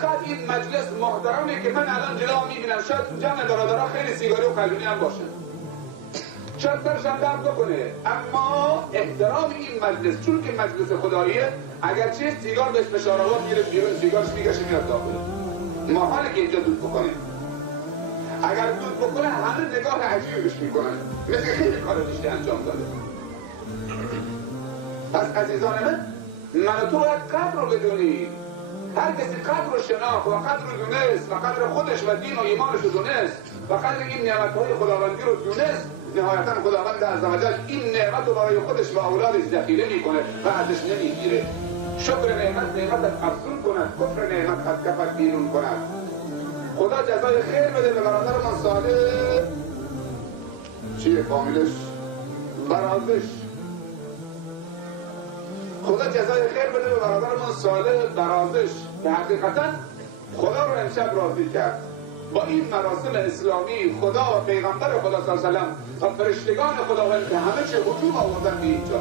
چقدر این مجلس محترمه که من الان جلو میبینم شاید تو جمع برادرها خیلی سیگاری و قلونی هم باشه، شاید سرشم درد بکنه، اما احترام این مجلس چون که مجلس خداییه، اگرچه سیگار بهش فشار آور میره بیرون، سیگارش میکشه میاد داخل، ما حاله که اینجا دود بکنه. اگر دود بکنه همه نگاه عجیبی بهش میکنن، مثل خیلی کار دیشتی انجام داده. پس عزیزان من تو باید قدر رو بدونی. هر کسی قدر رو شناخت و قدر رو دونست و قدر خودش و دین و ایمانش رو دونست و قدر این نعمتهای خداوندی رو دونست، نهایتا خداوند عزوجل این نعمت رو برای خودش و اولادش ذخیره میکنه و ازش نمیگیره. شکر نعمت از افزون کند، کفر نعمت از کفر بیرون کند. خدا جزای خیر بده به برادر من صالح چیه کاملش برازش. خدا جزای خیر بده به برادر من صالح برازش که حقیقتا خدا رو امشب راضی کرد. با این مراسم اسلامی خدا و پیغمبر خدا صلی الله علیه و و فرشتگان خداوند که همه چه هجوم آوردن به اینجا.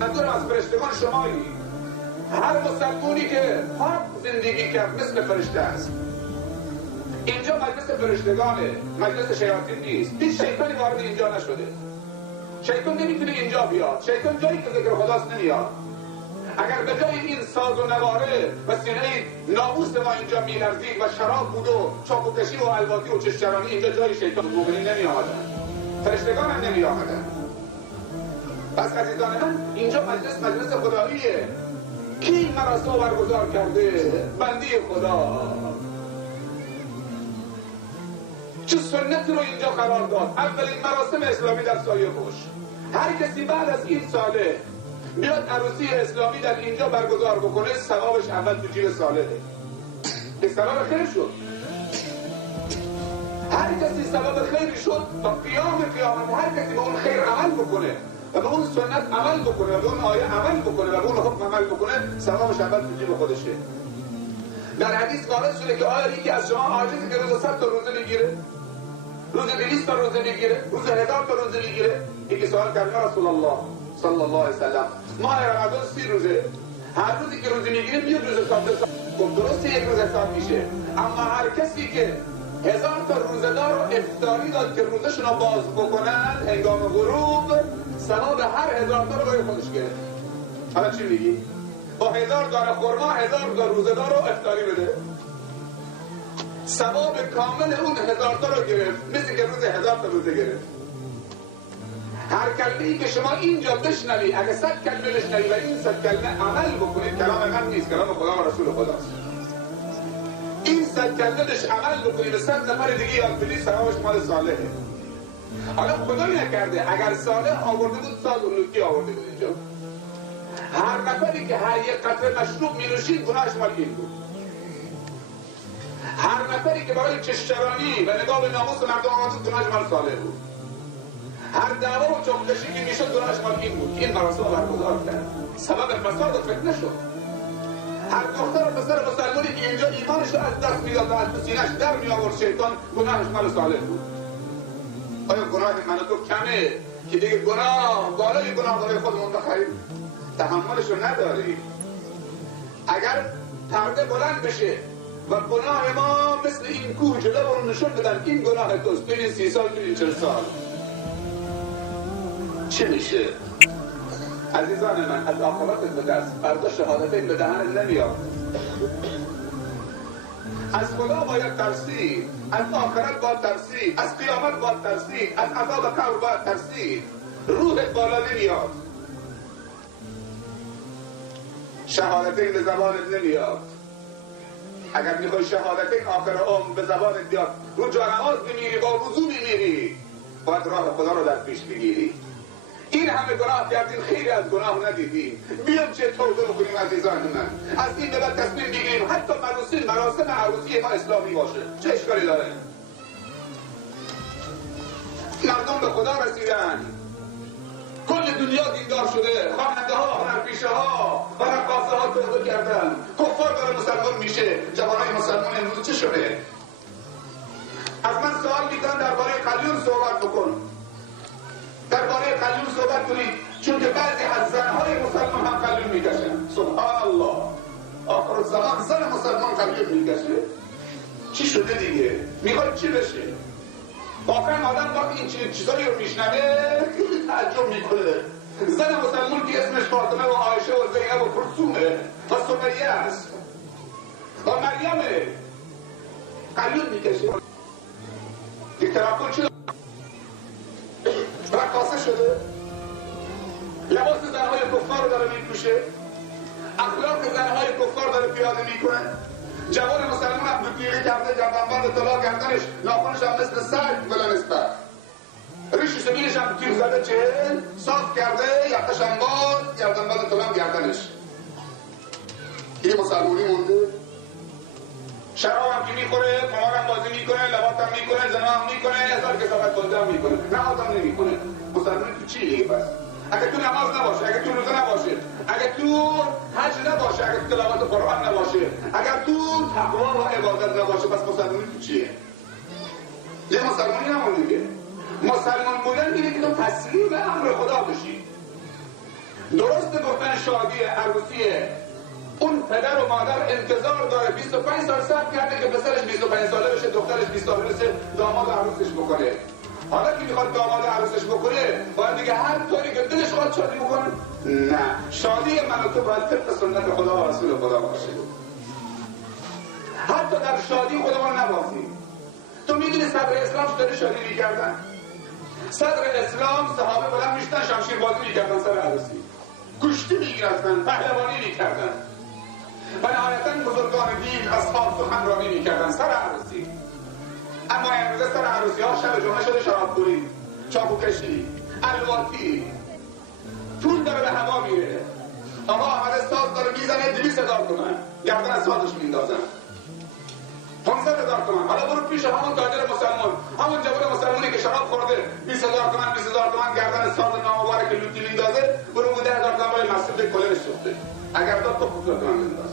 منظور از فرشتگان شمایی. هر مسلمونی که پاک زندگی کرد مثل فرشته است. اینجا مجلس فرشتگانه، مجلس شیاطین نیست. هیچ شیطانی وارد اینجا نشده. شیطان نمیتونه اینجا بیاد. شیطان جایی که ذکر خداست نمیاد. اگر به جای این ساز و نواره و سینه ناموس ما اینجا میلرزید و شراب بود و چاقوکشی و الواتی و چشچرانی، اینجا جای شیطان و مومنین نمی آمدن، فرشتگان هم نمی آمدن. پس عزیزان من اینجا مجلس خداییه. کی این مراسم برگزار کرده؟ بنده خدا. چه سنتی رو اینجا قرار داد؟ اولین مراسم اسلامی در سایه خوش. هر کسی بعد از این ساله بیاد عروسی اسلامی در اینجا برگزار بکنه، ثوابش اول تو جیب صالحه. به ثواب خیر شد. هر کسی ثواب خیری شد تا قیام قیامت. هر کسی به اون خیر عمل بکنه و به اون سنت عمل بکنه و به اون آیه عمل بکنه و به اون حکم عمل بکنه، ثوابش اول تو جیب خودشه. در حدیث وارد شده که آیا یکی از شما عاجزی که روز 100 تا روزه میگیره، روز 200 تا روزه میگیره، روز 1000 تا روزه میگیره؟ یکی سوال کرد یا رسول الله صلی الله علیه وسلم، ماه رمضان 30 روزه، هر روزی که روزه میگیره میاد روز حساب خب درسته یک روز حساب میشه، اما هر کسی که 1000 تا روزه‌دار رو افطاری داد که روزشون رو باز بکنن هنگام غروب، ثواب هر 1000 تا رو برای خودش گرفت. حالا چی میگی؟ با 1000 دانه خرما 1000 تا روزه‌دار رو افطاری بده، ثواب کامل اون 1000 تا رو گرفت، مثل که روز 1000 تا روزه گرفت. هر کلمه‌ای که شما اینجا بشنوی، اگه 100 کلمه بشنوی و این 100 کلمه عمل بکنید، کلام من نیست، کلام خدا و رسول خداست. این 100 کلمه بهش عمل بکنید به 100 نفر دیگه یاد بدید، ثوابش مال صالحه. حالا خدایی نکرده اگر صالح آورده بود، ساز و لوتی آورده بود اینجا، هر نفری که هر یک قطره مشروب می‌نوشید گناهش مال این بود. هر نفری که برای چشچرانی و نگاه به ناموس مردم آمد گناهش مال صالح بود. هر دعوا و چاپکشی که میشد گناهش مال این بود. این مراسم برگزار کرد، سبب فساد و فتنه شد. هر دختر و پسر مسلمانی که اینجا ایمانش رو از دست میداد و از تو سینه‌اش در میآورد شیطان، گناهش مال صالح بود. آیا گناه من و تو کمه که دیگه گناه بالای گناه برای خودمون بخریم؟ تحملش رو نداری. اگر پرده بلند بشه و گناه ما مثل این کوه جلو رو نشون بدن این گناه توست، تو این 30 سال، تو این 40 سال چه میشه؟ عزیزان من، از آخرت بترس، فردا شهادتین به دهن نمیاد. از خدا باید ترسید، از آخرت باید ترسید، از قیامت باید ترسید، از عذاب قبر باید ترسید. روحت بالا نمیاد، شهادتین به زبانت نمیاد. اگر میخوای شهادتین آخر عمر به زبانت بیاد، رو جا نماز میمیری، با وضو میمیری، باید راه خدا رو در پیش بگیری. این همه گناه کردیم، خیلی از گناه ندیدیم. بیام چه توبه بکنیم عزیزان من، از این به بعد تصمیم بگیریم حتی مراسم عروسی ما اسلامی باشه. چه اشکالی داره؟ مردم به خدا رسیدن، کل دنیا دیندار شده، خواننده ها، هنرپیشه ها و رقاصه ها توبه کردن، کفار داره مسلمان میشه. جوانای مسلمان امروز چه شده؟ از من سوال میکنن درباره قلیون صحبت بکن، درباره قلیون صحبت کنید، چون که بعضی از زنهای مسلمان هم قلیون میکشن. سبحان الله، آخر الزمان زن مسلمان قلیون میکشه؟ چی شده دیگه؟ میخواد چی بشه؟ واقعا آدم وقتی این چیزایی رو میشنوه تعجب میکنه. زن مسلمون که اسمش فاطمه و عایشه و زینب و کلثومه و سمیه است و مریمه قلیون میکشه. دیکتاتور کن چی رقاصه شده؟ لباس زنهای کفار رو داره میپوشه، اخلاق زنهای کفار داره پیاده میکنه. جوان مسلمان هم دوتیری کرده، جنبنبند طلا گردنش، ناخنش هم مثل سگ بلا نسبت، ریش سبیلش هم تیر زده چهل صاف کرده، یقش هم باز، گردنبند طلا گردنش. این مسلمانی مونده. شراب هم که میخوره، قمار هم بازی میکنه، لواط هم میکنه، زنا هم میکنه، هزار کسافت بازی هم میکنه، نماز هم نمیکنه. مسلمانی تو چی دیگه پس؟ اگه تو نماز نباشه، اگه تو روزه نباشه، اگه تو حج نباشه، اگه تو تلاوت قرآن نباشه، اگر تو تقوا و عبادت نباشه، پس مسلمانی تو چیه؟ یه مسلمانی نمون دیگه. مسلمان بودن اینه که تو تسلیم امر خدا بشی. درست گفتن شادی عروسی اون پدر و مادر انتظار داره 25 سال صبر کرده که پسرش 25 ساله بشه، دخترش 20 ساله بشه، داماد عروسش بکنه. حالا که میخواد داماد عروسش بکنه باید دیگه هر طوری که دلش خواهد شادی بکنه؟ نه، شادی من و تو باید طبق سنت خدا و رسول خدا باشه. حتی در شادی خودمون نبازیم. تو میدونی صدر اسلام چطوری شادی میکردن؟ صدر اسلام صحابه بلند میشتن شمشیر بازی میکردن سر عروسی، کشتی میگرفتن، پهلوانی میکردن و نهایتا بزرگان دین اصحاب سخنرانی میکردن سر عروسی. اما امروزه سر عروسی ها شب جمعه شده شرابخوری، چاقوکشی، الواتی، پول داره به هوا میره. آقا احمد ساز داره میزنه 200,000 تومان گردن از سازش میندازن، 500,000 تومان. حالا برو پیش همون تاجر مسلمان، همون جوان مسلمانی که شراب خورده 20,000 تومان 20,000 تومان گردن ساز نامبارک لوتی میندازه، برو 10,000 تومان برای مسجد کلرش سوخته. اگر داد تو 50,000 تومان بنداز.